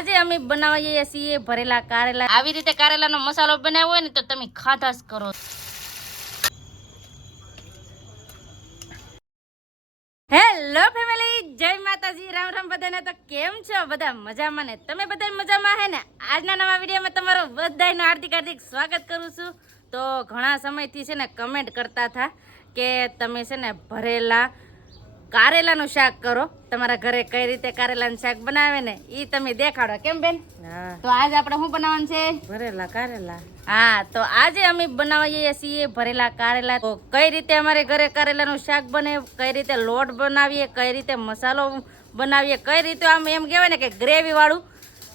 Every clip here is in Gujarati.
આજે અમે બનાવીએ છીએ ભરેલા કારેલા. આવી રીતે કારેલાનો મસાલો બનાવ્યો હોય ને તો તમે ખાધા જ કરો. હેલો ફેમિલી જય માતાજી, રામ રામ બધાને. તો કેમ છો? બધા મજામાં ને? તમે બધા મજામાં હે ને? આજના નવા વિડીયોમાં તમારું બધાનું હાર્દિક હાર્દિક સ્વાગત કરું છું. તો ઘણા સમયથી છે ને કમેન્ટ કરતા હતા કે તમે છે ને ભરેલા કારેલાનું શાક કરો. તમારા ઘરે કઈ રીતે કારેલાનું શાક બનાવે ને એ તમે દેખાડો. કેમ બેન? તો આજે આપણે શું બનાવવાનું છે? ભરેલા કારેલા. હા તો આજે અમે બનાવીએ છીએ ભરેલા કારેલા. તો કઈ રીતે અમારે ઘરે કારેલાનું શાક બને કઈ રીતે લોટ બનાવીએ કઈ રીતે મસાલો બનાવીએ કઈ રીતે આમ એમ કહેવાય ને કે ગ્રેવી વાળું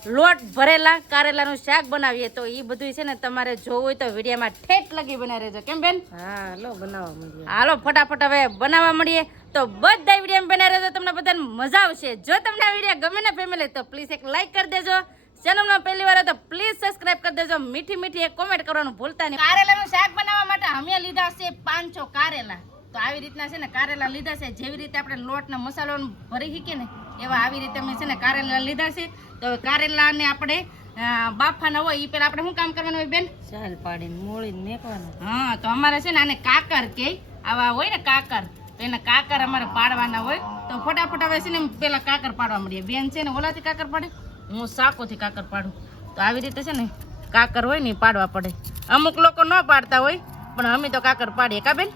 લોટ ભરેલા કારેલાનું શાક બનાવીએ તો એ બધું છે ને તમારે જોવું હોય તો વિડીયોમાં ઠેઠ લગી બનાવી રહેજો કેમ બેન? હાલો બનાવવા મળીએ હાલો ફટાફટ હવે બનાવવા મળીએ તો બધા વીડિયો બનાવી રહેજો તમને બધાને મજા આવશે. જો તમને આ વીડિયો ગમે ને ફેમિલી તો પ્લીઝ એક લાઈક કરી દેજો. ચેનલમાં પહેલી વાર તો પ્લીઝ સબસ્ક્રાઇબ કરી દેજો. મીઠી મીઠી એક કોમેન્ટ કરવાનું ભૂલતા નહીં. કારેલાનું શાક બનાવવા માટે અમે લીધા છે પાંચસો કારેલા. તો આવી રીતના છે ને કારેલા લીધા છે. જેવી રીતે આપણે લોટના મસાલો ભરી શકીએ ને એવા આવી રીતે અમે છે ને કારેલા લીધા છે. તો કારેલાને આપણે બાફાના હોય એ પેલા આપણે શું કામ કરવાનું હોય બેન? ચાલ પાડીને મોળીને મેકવાનું. હા તો અમારે છે ને આને કાકર કે આવા હોય ને કાકર તો એને કાકર અમારે પાડવાના હોય. તો ફટાફટ આવે છે ને પેલા કાકર પાડવા મળીએ બેન છે ને ઓલાથી કાકર પાડે હું સાકોથી કાકર પાડું. તો આવી રીતે છે ને કાકર હોય ને પાડવા પડે. અમુક લોકો ન પાડતા હોય પણ અમે તો કાકર પાડીએ. કા બેન?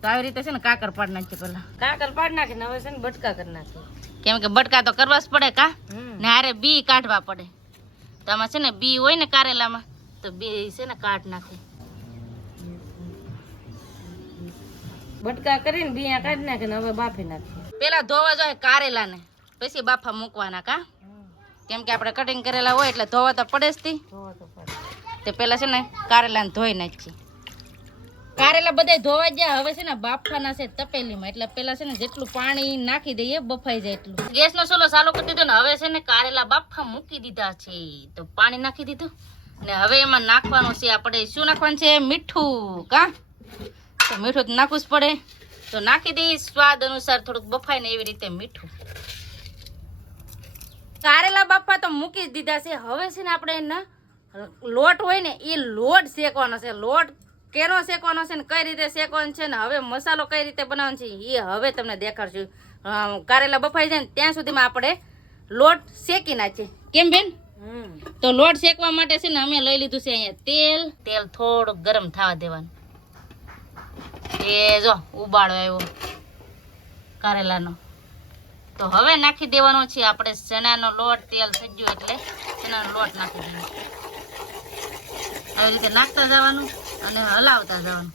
તો આવી રીતે છે ને કાકર પાડ નાખીએ પેલા કાકર પાડ નાખીને હવે છે ને બટકા કરી નાખીએ કેમ કે બટકા તો કરવા જ પડે કા? ને હારે બી કાઢવા પડે. તો આમાં છે ને બી હોય ને કારેલામાં તો બી છે ને કાઢ નાખે. બટકા કરીને બિયા કાઢી નાખીને હવે બાફી નાખી. પેલા ધોવા જોઈએ કારેલાને. પછી બાફા મૂકવાના કા? કેમ કે આપણે કટિંગ કરેલા હોય એટલે ધોવા તો પડે જ તે પેલા છે ને કારેલાને ધોઈ નાખીએ. કારેલા બધા ધોવા ગયા. હવે છે ને બાફવાના છે તપેલીમાં. એટલે પેલા છે ને જેટલું પાણી નાખી દઈએ બફાઈ જાય એટલું. ગેસનો સોલો ચાલુ કરી દીધો ને હવે છે ને કારેલા બાફા મૂકી દીધા છે. તો પાણી નાખી દીધું. ને હવે એમાં નાખવાનું છે આપણે શું નાખવાનું છે? મીઠું. કા? તો મીઠું તો નાખવું જ પડે. તો નાખી દઈએ સ્વાદ અનુસાર થોડુંક બફાય ને એવી રીતે મીઠું. કારેલા બાફા તો મૂકી જ દીધા છે. હવે છે ને આપણે એના લોટ હોય ને એ લોટ શેકવાનો છે. લોટ કેનો શેકવાનો છે ને કઈ રીતે શેકવાનો છે ને હવે મસાલો કઈ રીતે બનાવવાનો છે એ હવે તમને દેખાડશું. કારેલા બફાઈ જાય ને ત્યાં સુધીમાં આપણે લોટ શેકી નાખીએ. કેમ બેન? તો લોટ શેકવા માટે છે ને અમે લઈ લીધું છે અહીંયા તેલ. તેલ થોડુંક ગરમ થવા દેવાનું. એ જો ઉબાળો આવ્યો કારેલાનો. તો હવે નાખી દેવાનો છે આપણે ચણાનો લોટ તેલ થઈ ગયો એટલે ચણાનો લોટ નાખી દેવાનો. આવી રીતે નાખતા જવાનું. અને હલાવતા જવાનું.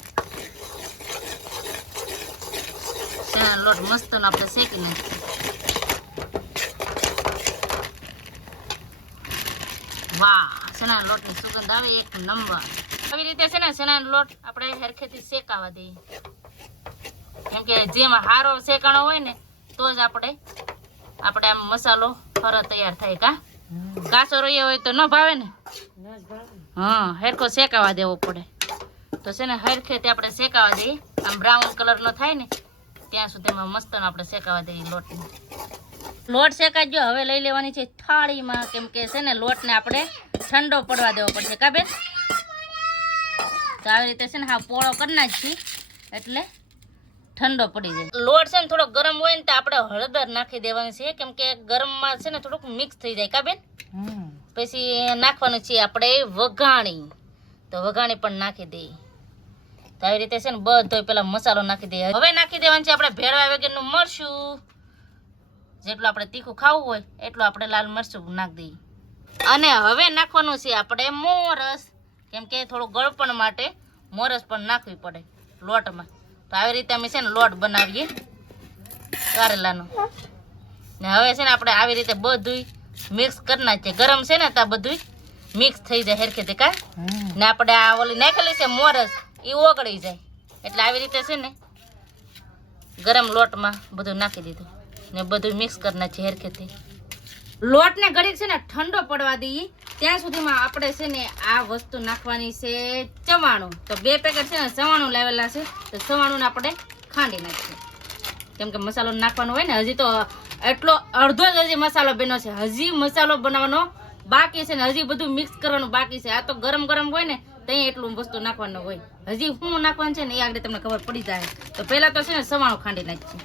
ચણાનો લોટ મસ્ત આપણે શેકી નાખીએ. વાહ ચણાના લોટની સુગંધ આવે એક નંબર. આવી રીતે છે ને ચણાનો લોટ આપણે હરખેથી શેકાવા દઈએ. કેમ કે જેમાં હારો શેકાણો હોય ને તો જ આપણે આપણે આમ મસાલો ફરો તૈયાર થાય કા? કાચો રહ્યો હોય તો ન ભાવે ને. હા હરખો શેકાવા દેવો પડે. તો છે ને હરખેથી આપણે શેકાવા દઈએ. આમ બ્રાઉન કલરનો થાય ને ત્યાં સુધીમાં મસ્તનો આપણે શેકાવા દઈએ લોટને લોટ ગયો હવે લઈ લેવાની છે થાળીમાં. કેમ કે છે ને લોટને આપણે ઠંડો પડવા દેવો પડશે. કા બેન? તો આવી રીતે છે ને હા પોળો કરી નાખી એટલે ઠંડો પડી જાય. લોટ છે ને થોડો ગરમ હોય ને તો આપણે હળદર નાખી દેવાની છે. કેમ કે ગરમમાં છે ને થોડુંક મિક્સ થઈ જાય. કા બેન? પછી નાખવાનું છે આપણે વઘાણી. તો વઘાણી પણ નાખી દઈએ. તો આવી રીતે છે ને બધો પેલા મસાલો નાખી દઈએ. હવે નાખી દેવાનું છે આપણે ભેળવા વગરનું મરશું જેટલું આપણે તીખું ખાવું હોય એટલું આપણે લાલ મરચું નાખી દઈએ. અને હવે નાખવાનું છે આપણે મોરસ. કેમ કે થોડું ગળપણ માટે મોરસ પણ નાખવી પડે લોટમાં. તો આવી રીતે અમે છે ને લોટ બનાવીએ કારેલાનો. ને હવે છે ને આપણે આવી રીતે બધું મિક્સ કરી નાખીએ. ગરમ છે ને ત્યાં બધું મિક્સ થઈ જાય હેરખેથી કા ને આપણે આ ઓલી નાખેલી છે મોરસ. એ ઓગળી જાય. એટલે આવી રીતે છે ને ગરમ લોટમાં બધું નાખી દીધું. ને બધું મિક્સ કરી નાખીએ હેરખેથી લોટને ઘડીક છે ને ઠંડો પડવા દઈએ ત્યાં સુધીમાં આપણે છે ને આ વસ્તુ નાખવાની છે ચવાણું. તો બે પેકેટ છે ને ચવાણું લાવેલા છે. તો ચવાણું આપણે ખાંડી નાખીએ કેમ કે મસાલો નાખવાનો હોય ને, હજી તો એટલો અડધો જ હજી મસાલો બન્યો છે. હજી મસાલો બનાવવાનો બાકી છે ને, હજી બધું મિક્સ કરવાનું બાકી છે. આ તો ગરમ ગરમ હોય ને ત્યાં એટલું વસ્તુ નાખવાનું હોય. હજી હું નાખવાનું છે ને એ આગળ તમને ખબર પડી જાય. તો પહેલા તો છે ને સવાણું ખાંડી નાખીએ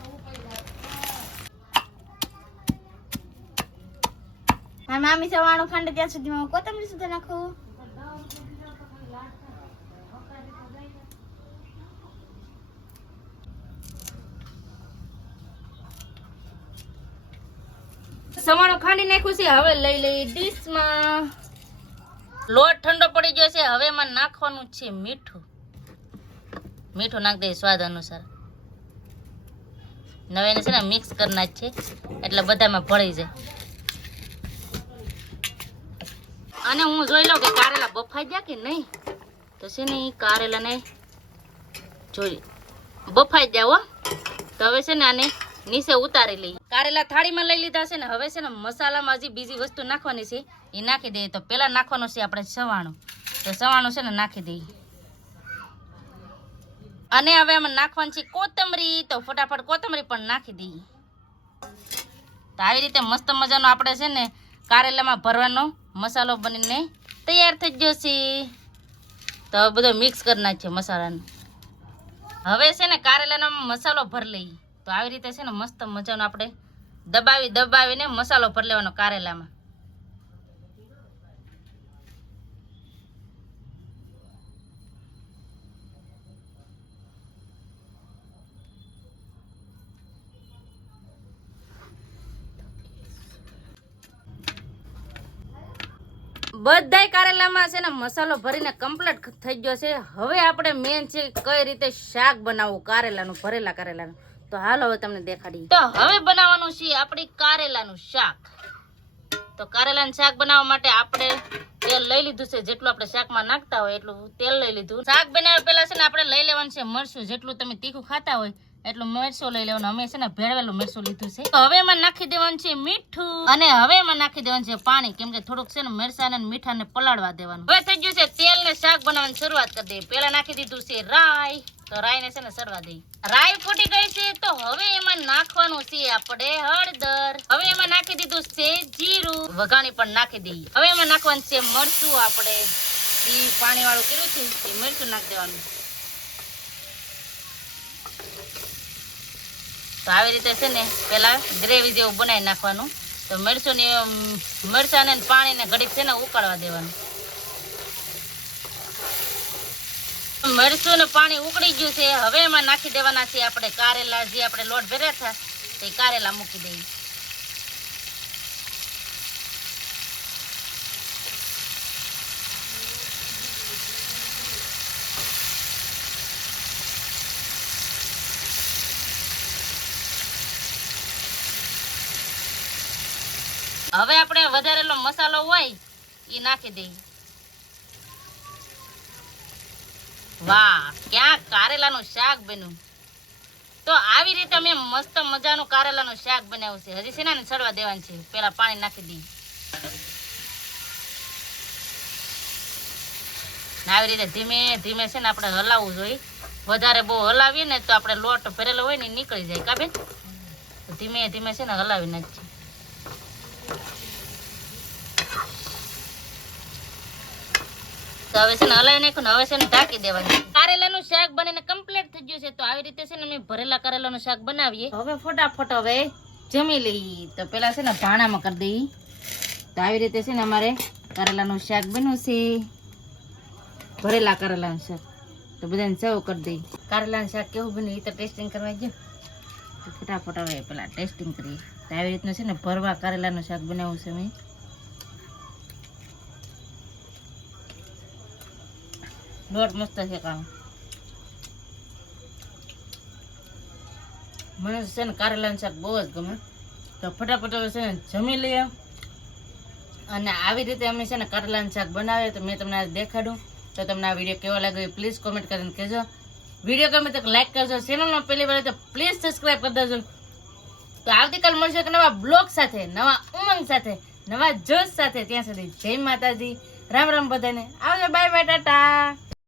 મારી મામી સવાણું ખાંડે ત્યાં સુધી હું કોથમરી સુધી નાખું? સવાણું ખાંડી નાખ્યું છે. હવે લઈ લઈ ડીશમાં. લોટ ઠંડો પડી ગયો છે, હવે એમાં નાખવાનું છે મીઠું. મીઠું નાખ દઈએ સ્વાદ અનુસાર. નવે એને છે ને મિક્સ કરી નાખીએ એટલે બધામાં ભળી જાય. અને હું જોઈ લઉં કે કારેલા બફાઈ ગયા કે નહીં? તો છે ને કારેલાને જોઈ બફાઈ ગયા હો. તો હવે છે ને આને નીચે ઉતારી લઈએ. કારેલા થાળીમાં લઈ લીધા છે ને, હવે છે ને મસાલામાં હજી બીજી વસ્તુ નાખવાની છે. એ નાખી દઈએ તો પહેલાં નાખવાનું છે આપણે સવાણું. તો સવાણું છે ને નાખી દઈએ. અને હવે આમાં નાખવાની છે કોથમરી. તો ફટાફટ કોથમરી પણ નાખી દઈએ. તો આવી રીતે મસ્ત મજાનો આપણે છે ને કારેલામાં ભરવાનો મસાલો બનીને તૈયાર થઈ ગયો છે. તો બધો મિક્સ કરી નાખીએ મસાલાનો. હવે છે ને કારેલાનો મસાલો ભરી લઈએ. તો આવી રીતે છે ને મસ્ત મજાનો આપણે દબાવી દબાવીને મસાલો ભરી લેવાનો કારેલામાં. બધાય કારેલામાં છે ને મસાલો ભરીને કમ્પ્લીટ થઈ ગયો છે. હવે આપણે મેન છે કઈ રીતે શાક બનાવવું? કારેલાનું, ભરેલા કારેલાનું. તો હાલ હવે તમને દેખાડી. તો હવે બનાવવાનું છે આપણી કારેલાનું શાક. તો કારેલાનું શાક બનાવવા માટે આપણે તેલ લઈ લીધું છે. જેટલું આપણે શાકમાં નાખતા હોય એટલું તેલ લઈ લીધું. શાક બનાવ્યા પહેલા છે ને આપણે લઈ લેવાનું છે મરચું. જેટલું તમે તીખું ખાતા હોય એટલું મરચું લઈ લેવાનું. અમે છે ને ભેળવેલું મરચું લીધું છે. હવે એમાં નાખી દેવાનું છે મીઠું. અને હવે એમાં નાખી દેવાનું છે પાણી. કેમ કે થોડુંક છે ને મરચાં અને મીઠાને પલાળવા દેવાનું. હવે થઈ ગયું છે તેલ ને શાક બનાવવાની શરૂઆત કરી દઈએ. પેલા નાખી દીધું છે રાઈ. તો રાઈ ને છે ને સરવા દઈ રાઈ ફૂટી ગઈ છે તો હવે એમાં નાખવાનું છે આપણે હળદર. હવે એમાં નાખી દીધું છે જીરું. વઘાણી પણ નાખી દઈએ. હવે એમાં નાખવાનું છે મરચું આપણે. પાણી વાળું કર્યું છે. મરચું નાખી દેવાનું. તો આવી રીતે છે ને પેલા ગ્રેવી જેવું બનાવી નાખવાનું. તો મરચું ને મરચાં ને પાણી ને ઘડીક છે ને ઉકાળવા દેવાનું. મરચું ને પાણી ઉકળી ગયું છે. હવે એમાં નાખી દેવાના છે આપણે કારેલા જે આપણે લોટ ભર્યા હતા, તે કારેલા મૂકી દઈએ. હવે આપણે વધારેલો મસાલો હોય એ નાખી દઈએ. વાહ, ક્યાં કારેલાનું શાક બન્યું. તો આવી રીતે મેં મસ્ત મજાનું કારેલાનું શાક બનાવ્યું છે. હજી છે ને સડવા દેવાનું છે? પેલા પાણી નાખી દઈએ. આવી રીતે ધીમે ધીમે છે ને આપણે હલાવવું જોઈએ. વધારે બહુ હલાવીએ ને તો આપણે લોટ ભરેલો હોય ને નીકળી જાય. કાબે ધીમે ધીમે છે ને હલાવી નાખીએ. તો હવે છે શાક ગયું તો આવી રીતે છે ને અમે ભરેલા કારેલાનું શાક કરી દઈએ. તો આવી શાક બન્યું છે. ભરેલા કારેલાનું શાક. તો બધાને સર્વ કરી દઈએ. કારેલાનું શાક કેવું બન્યું એ તો ટેસ્ટિંગ કરવા તો ફટાફટ હવે પેલા ટેસ્ટિંગ કરીએ. તો આવી રીતનું છે ને ભરવા કારેલાનું શાક બનાવું છે મેં. લોટ મસ્ત છે કામ. મને છે ને કારેલાનું શાક બહુ જ ગમે. તો ફટાફટ છે ને જમી લઈએ. અને આવી રીતે અમે છે ને કારેલાનું શાક બનાવીએ તો મેં તમને આજે દેખાડું. તો તમને આ વીડિયો કેવો લાગ્યો પ્લીઝ કોમેન્ટ કરીને કહેજો. વીડિયો ગમે તો લાઈક કરજો. ચેનલમાં પહેલી વાર તો પ્લીઝ સબસ્ક્રાઈબ કરી દેજો. તો આવતીકાલ મળશે નવા બ્લોગ સાથે, નવા ઉમંગ સાથે, નવા જોશ સાથે. ત્યાં સુધી જય માતાજી. રામ રામ બધાને. આવજો, બાય બાય, ટાટા.